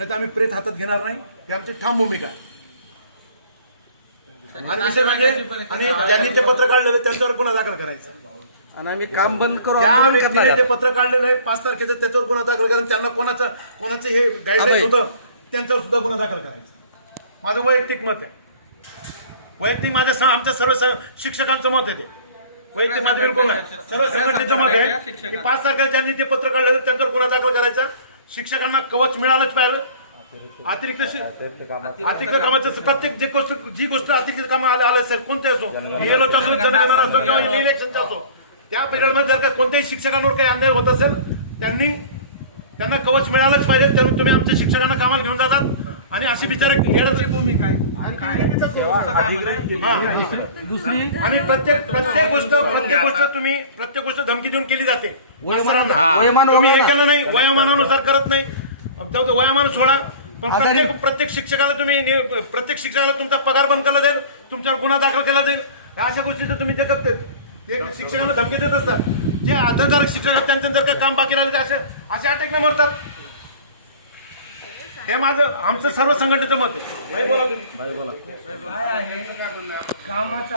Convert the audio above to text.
नाही तर आम्ही प्रेत हातात घेणार नाही. ही आमची ठाम भूमिका आहे. आणि विशेष म्हणजे आणि ज्यांनी ते पत्र काढलेलं त्यांच्यावर गुन्हा दाखल करायचा. आणि आम्ही काम बंद करू त्या आंदोलन व्यक्तीने करणार जे पत्र काढलेलं आहे 5 तारखेचं त्याच्यावर गुन्हा दाखल करायचा. त्यांना कोणाचं हे गाईडलाईन होतं त्यांच्यावर सुद्धा गुन्हा दाखल करायचा. माझं वैयक्तिक मत आहे. वैयक्तिक आमच्या सर्व शिक्षकांचं मत आहे ते. वैयक्तिक माझं बिलकुल नाही. सर्व संघटनेचं मत आहे की 5 तारखेला ज्यांनी ते पत्र काढलं त्यांच्यावर गुन्हा दाखल करायचा. शिक्षकांना कवच मिळालंच पाहिजे. अतिरिक्त कामाचं प्रत्येक जी गोष्ट अतिरिक्त काम आलं असेल कोणते असो, येलोचा असो, जनगणना असो किंवा इलेक्शनचा असो, त्या पिरियडमध्ये जर का कोणत्याही शिक्षकांवर काही अन्याय होत असेल त्यांना कवच मिळालंच पाहिजे. त्यामुळे तुम्ही आमच्या शिक्षकांना कामाला घेऊन जातात आणि अशी बिचारे घेण्याची भूमिका आहे. आणि प्रत्येक गोष्ट धमकी देऊन केली जाते. केलं नाही, वयोमानानुसार करत नाही. वयोमान सोडा. प्रत्येक शिक्षकाला तुमचा पगार बंद केला जाईल, तुमच्यावर गुन्हा दाखल केला जाईल. अशा गोष्टीचं तुम्ही शिक्षकाला धमकी देत असतात. जे आदरदारक शिक्षक त्यांचं जर काही काम बाकी राहिले असे अटॅक न मरतात. हे आमचं सर्व संघटनेचं मत.